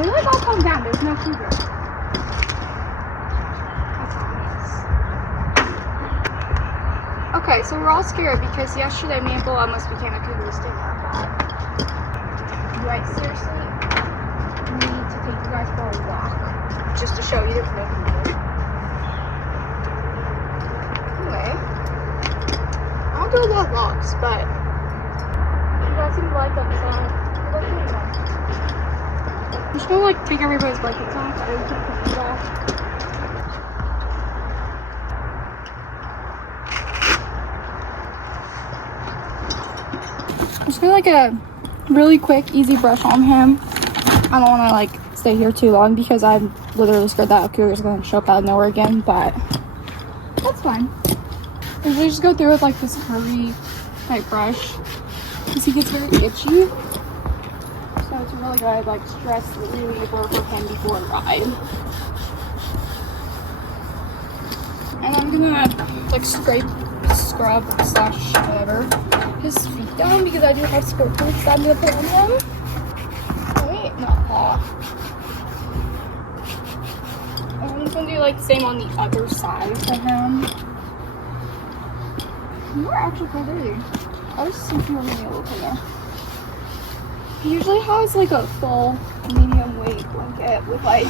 we like all calm down. There's no cougar. Okay, so we're all scared because yesterday me and Bull almost became a cougar stinger. Do I seriously need to take you guys for a walk just to show you there's no cougar? Anyway, I'll do a lot of vlogs, but you guys seem to like them, so we'll do them. I'm just gonna like take everybody's blankets off. I really can't put these off. I'm just gonna like a really quick, easy brush on him. I don't wanna like stay here too long because I'm literally scared that a cougar's gonna show up out of nowhere again, but that's fine. I usually just go through with like this curly type brush because he gets very itchy. So it's a really good like stress reliever for him before a ride. And I'm gonna like scrub slash whatever his feet down because I do have skirt boots that I'm gonna put on him. Wait, not hot. And I'm just gonna do like the same on the other side for him. You're actually quite dirty. I was just thinking of maybe a little cleaner. He usually has like a full medium weight blanket with like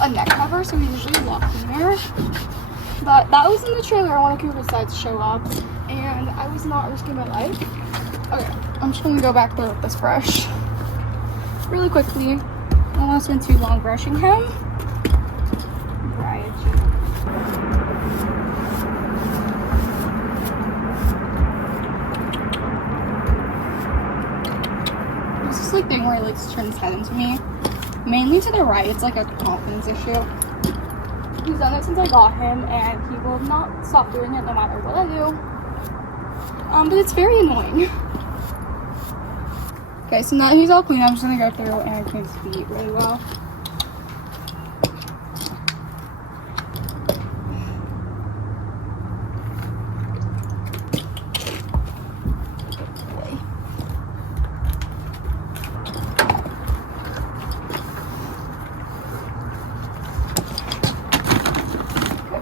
a neck cover, so he's usually a lot cleaner. But that was in the trailer when a cougar decided to show up, and I was not risking my life. Okay, I'm just gonna go back there with this brush really quickly. I don't want to spend too long brushing him. Right. This is like thing where he likes to turn his head into me, mainly to the right. It's like a confidence issue. He's done it since I got him, and he will not stop doing it no matter what I do. But it's very annoying. Okay, so now he's all clean. I'm just gonna go through and clean his feet really well.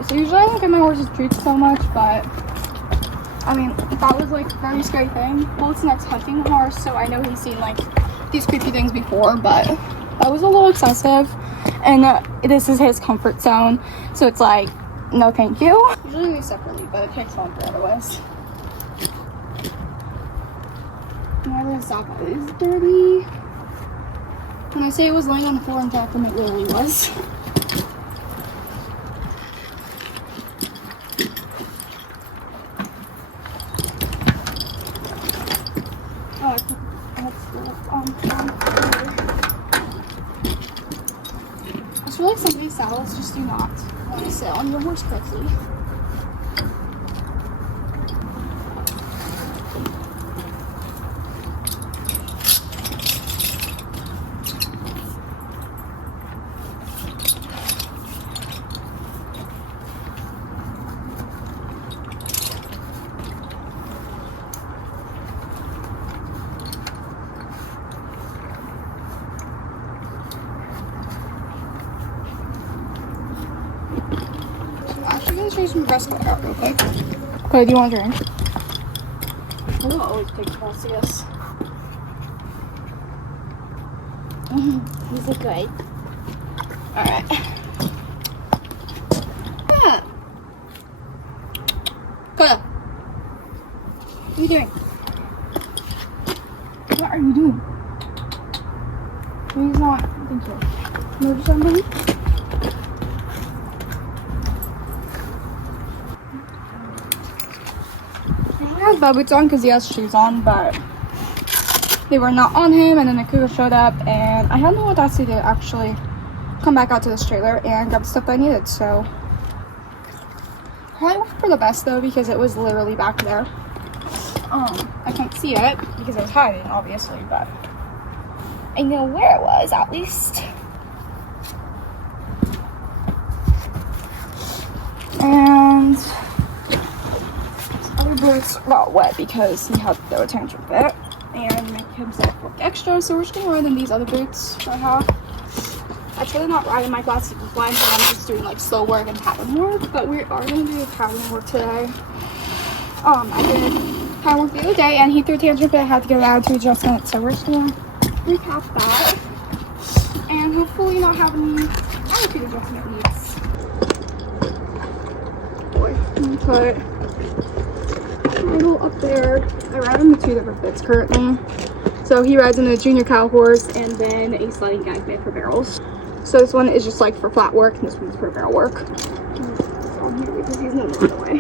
So usually I don't give my horses treats so much, but I mean, that was like a very scary thing. Well, it's next hunting horse, so I know he's seen like these creepy things before, but that was a little excessive. And this is his comfort zone, so it's like, no thank you. Usually we separately, but it takes longer otherwise. Now his sock is dirty. When I say it was laying on the floor in fact, it really was. I feel like some of these saddles just do not want to sit on your horse correctly. I'm gonna show you some breast milk out real quick. Okay, do you want a drink? I will always take Celsius. These are good. Alright. Yeah. Kyle. What are you doing? What are you doing? He's not. Thank you. No, just somebody? He has bell boots on because he has shoes on, but they were not on him, and then the cougar showed up, and I had no audacity to actually come back out to this trailer and grab the stuff that I needed, so probably went for the best though because it was literally back there. I can't see it because I was hiding, obviously, but I know where it was at least. And his other boots got wet because he had to throw a tantrum fit. and make himself work extra. So we're just gonna ride in these other boots that I have. I try to not ride in my classic blind, so I'm just doing like slow work and pattern work. But we are gonna do pattern work today. I did pattern work the other day, and he threw a tantrum, but I had to get an attitude adjustment. So we're just gonna recap that, and hopefully not have any attitude adjustment needs. Boy, put Idol up there. I ride in the two different fits currently. So he rides in the junior cow horse and then a sliding gag bit for barrels. So this one is just like for flat work, and this one's for barrel work. It's on here because he's not in the way.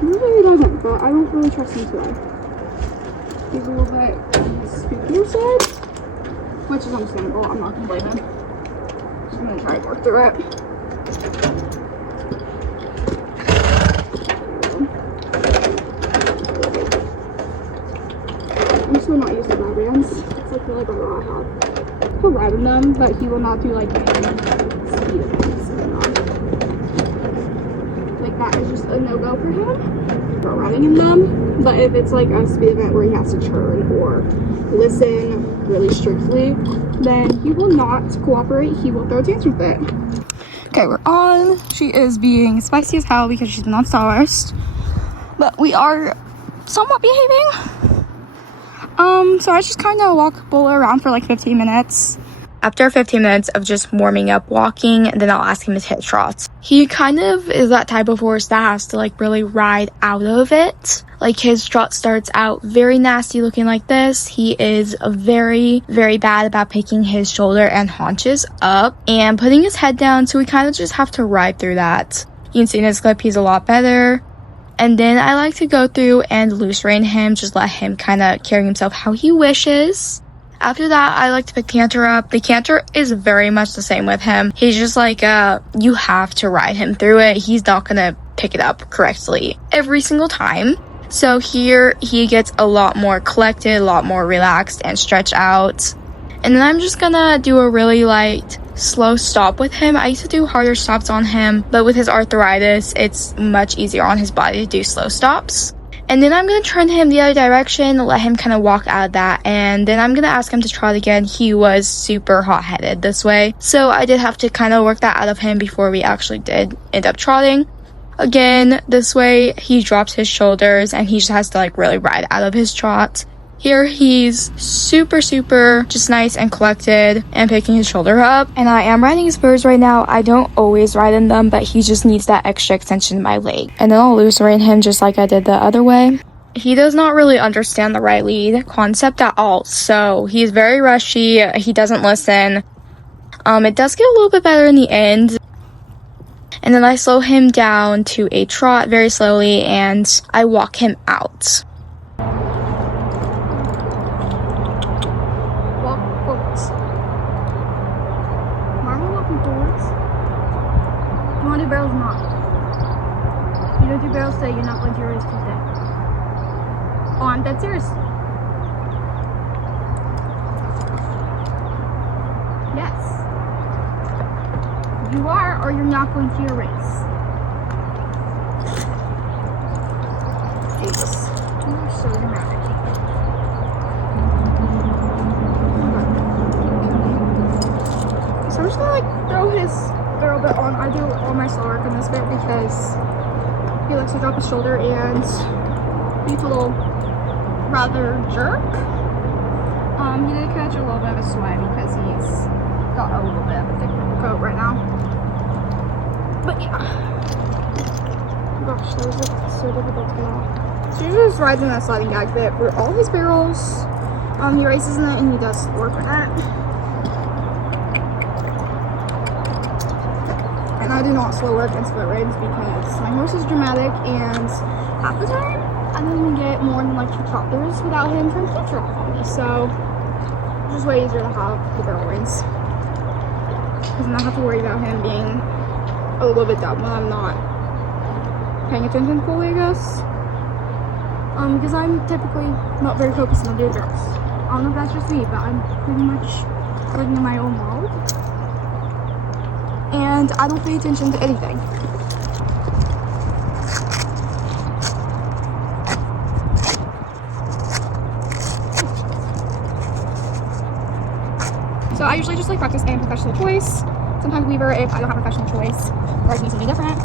He really doesn't, but I don't really trust him today. He's a little bit on the spookier side, which is understandable. I'm not gonna blame him. Just gonna try to work through it. I'm still not used to rubber bands. It's like really rubber I have. He'll ride in them, but he will not do like any speed events in them. Like that is just a no-go for him for riding in them. But if it's like a speed event where he has to turn or listen really strictly, then he will not cooperate. He will throw a tantrum fit. Okay, we're on. She is being spicy as hell because she's not Starburst. But we are somewhat behaving. So I just kind of walk Bolo around for like 15 minutes. After 15 minutes of just warming up walking, then I'll ask him to hit trots. He kind of is that type of horse that has to like really ride out of it. Like his trot starts out very nasty looking like this. He is very, very bad about picking his shoulder and haunches up and putting his head down. So we kind of just have to ride through that. You can see in his clip, he's a lot better. And then I like to go through and loose rein him, just let him kind of carry himself how he wishes. After that, I like to pick Canter up. The Canter is very much the same with him. He's just like, you have to ride him through it. He's not gonna pick it up correctly every single time. So here, he gets a lot more collected, a lot more relaxed and stretched out. And then I'm just gonna do a really light, slow stop with him. I used to do harder stops on him, but with his arthritis, it's much easier on his body to do slow stops. And then I'm going to turn him the other direction, let him kind of walk out of that, and then I'm going to ask him to trot again. He was super hot-headed this way, so I did have to kind of work that out of him before we actually did end up trotting. Again, this way, he drops his shoulders, and he just has to like really ride out of his trot. Here, he's super just nice and collected and picking his shoulder up. And I am riding his spurs right now. I don't always ride in them, but he just needs that extra extension in my leg. And then I'll loose rein him just like I did the other way. He does not really understand the right lead concept at all. So he's very rushy. He doesn't listen. It does get a little bit better in the end. And then I slow him down to a trot very slowly and I walk him out. Barrels not. You don't do barrels today, you're not going to your race Tuesday. Oh, I'm dead serious. Yes. You are, or you're not going to your race. Jesus. You're so dramatic. So I'm just gonna like throw his barrel bit on. I do all my slow work in this bit because he likes to drop his shoulder and be a little rather jerk. He did catch a little bit of a sweat because he's got a little bit of a thick coat right now. But yeah. Gosh, that was like so difficult to get off. So he just rides in that sliding gag bit for all his barrels. He races in it and he does work in it. And I do not slow work and split reins because my horse is dramatic and half the time I don't even get more than like 2 trot throughs without him from canter off on me. So it's just way easier to have the barrel reins. Because then I have to worry about him being a little bit dumb when I'm not paying attention fully, I guess. Because I'm typically not very focused on doing barrels. I don't know if that's just me, but I'm pretty much living in my own world. And I don't pay attention to anything. So I usually just like practice in professional choice. Sometimes Weaver if I don't have a professional choice or I need something different.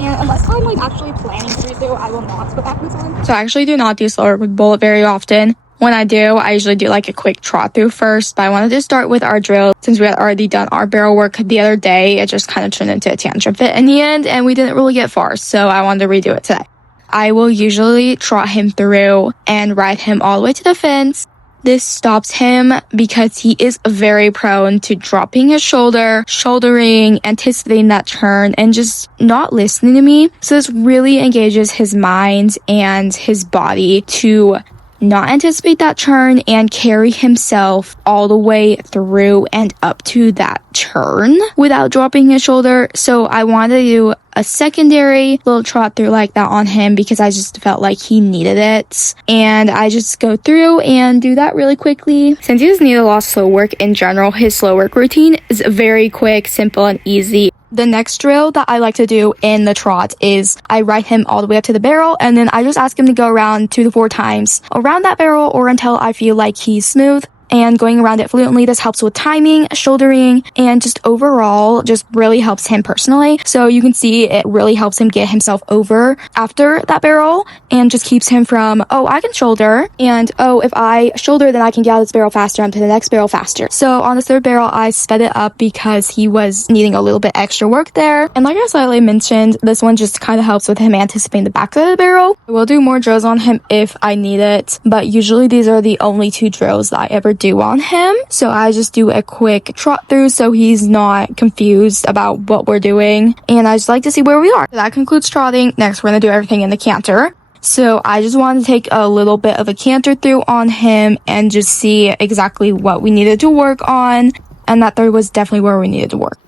And unless I'm like actually planning to redo, I will not put backwards on. So I actually do not do slow work with Bullet very often. When I do, I usually do like a quick trot through first, but I wanted to start with our drill. Since we had already done our barrel work the other day, it just kind of turned into a tantrum fit in the end, and we didn't really get far, so I wanted to redo it today. I will usually trot him through and ride him all the way to the fence. This stops him because he is very prone to dropping his shoulder, shouldering, anticipating that turn, and just not listening to me. So this really engages his mind and his body to not anticipate that turn and carry himself all the way through and up to that turn without dropping his shoulder. So I wanted to do a secondary little trot through like that on him because I just felt like he needed it. And I just go through and do that really quickly. Since he doesn't need a lot of slow work in general, his slow work routine is very quick, simple, and easy. The next drill that I like to do in the trot is I ride him all the way up to the barrel, and then I just ask him to go around 2 to 4 times around that barrel or until I feel like he's smooth. And going around it fluently, this helps with timing, shouldering, and just overall just really helps him personally. So you can see it really helps him get himself over after that barrel and just keeps him from, oh, I can shoulder, and oh, if I shoulder, then I can get out of this barrel faster, onto the next barrel faster. So on the third barrel, I sped it up because he was needing a little bit extra work there. And like I slightly mentioned, this one just kind of helps with him anticipating the back of the barrel. I will do more drills on him if I need it, but usually these are the only 2 drills that I ever do on him. So I just do a quick trot through so he's not confused about what we're doing, and I just like to see where we are. That concludes trotting. Next, we're going to do everything in the canter. So I just wanted to take a little bit of a canter through on him and just see exactly what we needed to work on, and that third was definitely where we needed to work.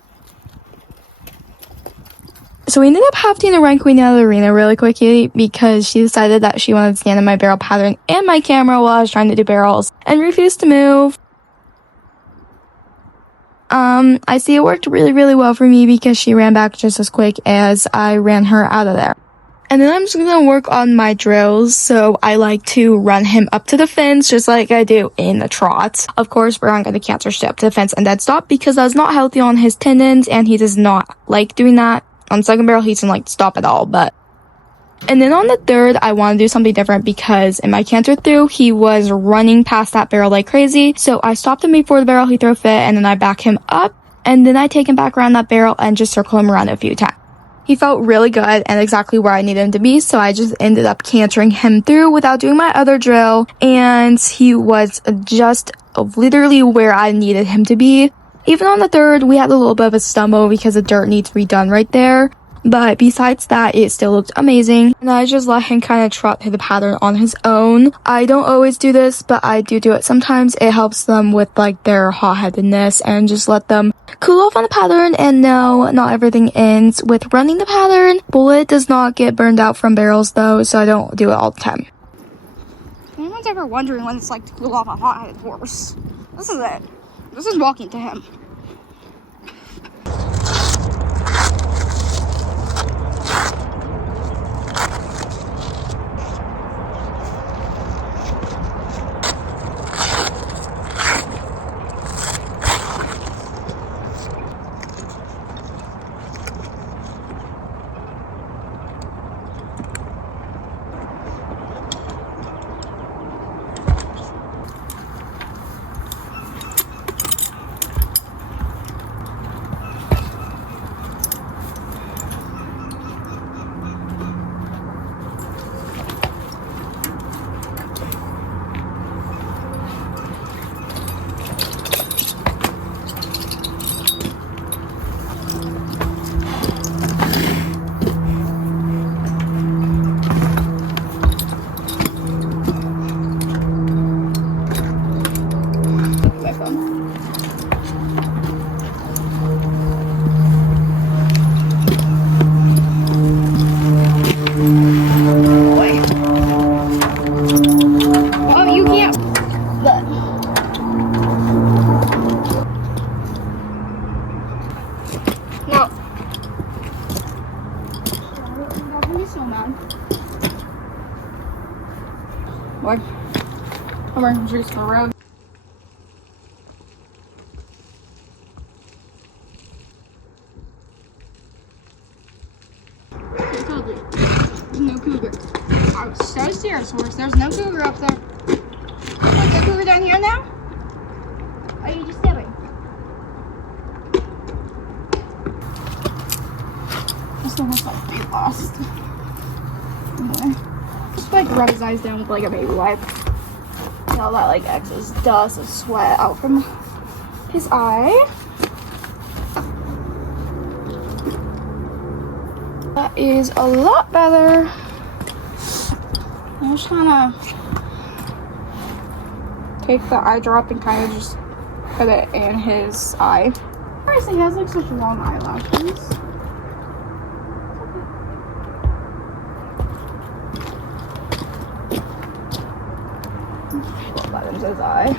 So we ended up having to run Queenie out of the arena really quickly because she decided that she wanted to stand in my barrel pattern and my camera while I was trying to do barrels and refused to move. I see it worked really, really well for me because she ran back just as quick as I ran her out of there. And then I'm just going to work on my drills. So I like to run him up to the fence just like I do in the trot. Of course, we're not going to canter step up to the fence and dead stop because that's not healthy on his tendons and he does not like doing that. On second barrel, he doesn't like to stop at all, and then on the third, I want to do something different because in my canter through, he was running past that barrel like crazy. So I stopped him before the barrel, he threw a fit, and then I back him up, and then I take him back around that barrel and just circle him around a few times. He felt really good and exactly where I needed him to be, so I just ended up cantering him through without doing my other drill, and he was just literally where I needed him to be. Even on the third, we had a little bit of a stumble because the dirt needs redone right there. But besides that, it still looked amazing. And I just let him kind of trot through the pattern on his own. I don't always do this, but I do it sometimes. It helps them with like their hot-headedness and just let them cool off on the pattern. And no, not everything ends with running the pattern. Bullet does not get burned out from barrels though, so I don't do it all the time. If anyone's ever wondering what it's like to cool off a hot-headed horse, this is it. This is walking to him. Boy, I'm running juice for the road. this horse. There's no cougar up there. Is there a cougar down here now? Or are you just doing? This one looks like they lost. Anyway, just like rub his eyes down with like a baby wipe. And all that like excess dust and sweat out from his eye. That is a lot better. I'm just trying to take the eye drop and kind of just put it in his eye. First, he has like such long eyelashes. Put that into his eye.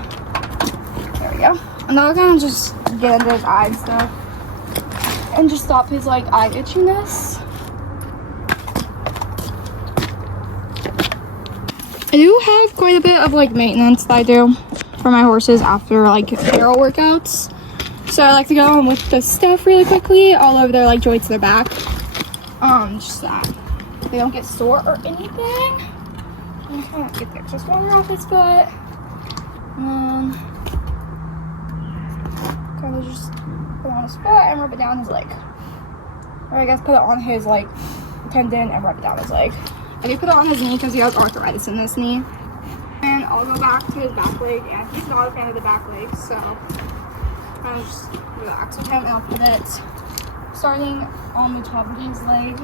There we go. And now we're gonna just get into his eye and stuff, and just stop his like eye itchiness. I do have quite a bit of like maintenance that I do for my horses after like barrel workouts. So I like to go on with the stuff really quickly all over their like joints, their back. Just that they don't get sore or anything. I'm trying to get the excess water off his foot. Kind of just put it on his foot and rub it down his leg. Or I guess put it on his like tendon and rub it down his leg. I do put it on his knee because he has arthritis in this knee. And I'll go back to his back leg, and he's not a fan of the back leg, so I'll just relax with him, and I'll put it starting on the top of his leg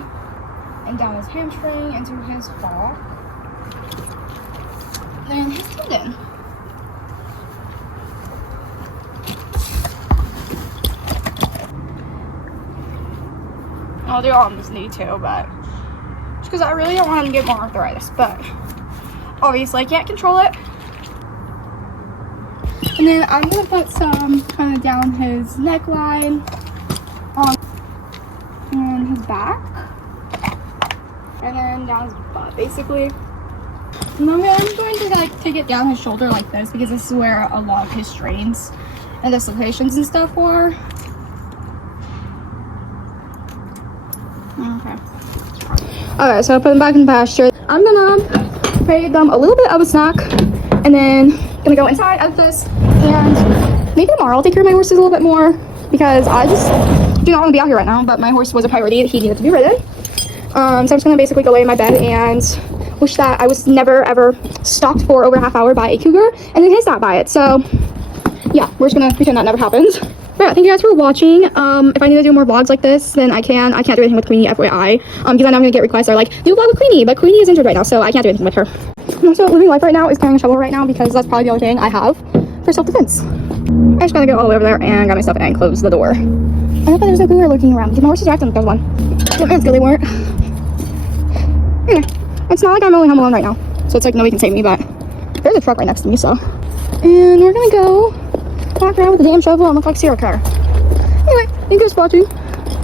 and down his hamstring into his hock. Then his tendon. I'll do it on his knee too, but just because I really don't want him to get more arthritis, but obviously I can't control it. And then I'm gonna put some kind of down his neckline, and his back, and then down his butt, basically. And then I'm going to like take it down his shoulder like this because this is where a lot of his strains and dislocations and stuff were. Okay, so I put them back in the pasture. I'm gonna feed them a little bit of a snack, and then gonna go inside of this, and maybe tomorrow I'll take care of my horses a little bit more because I just do not want to be out here right now. But my horse was a priority; he needed to be ridden. So I'm just gonna basically go lay in my bed and wish that I was never ever stalked for over a half hour by a cougar, and then his dad by it. So yeah, we're just gonna pretend that never happened. But yeah, thank you guys for watching. If I need to do more vlogs like this, then I can. I can't do anything with Queenie, FYI. Because I know I'm gonna get requests that are like, do a vlog with Queenie, but Queenie is injured right now, so I can't do anything with her. I'm also living life right now is carrying a shovel right now because that's probably the only thing I have for self-defense. I'm just gonna go all the way over there and grab my stuff and close the door. I hope there's no cougar looking around because my horses are acting like there's one. But man, they weren't. Anyway, it's not like I'm only home alone right now, so it's like nobody can save me, but there's a truck right next to me, so. And we're gonna go walk around with the damn shovel and look like a serial killer. Anyway, thank you guys for watching.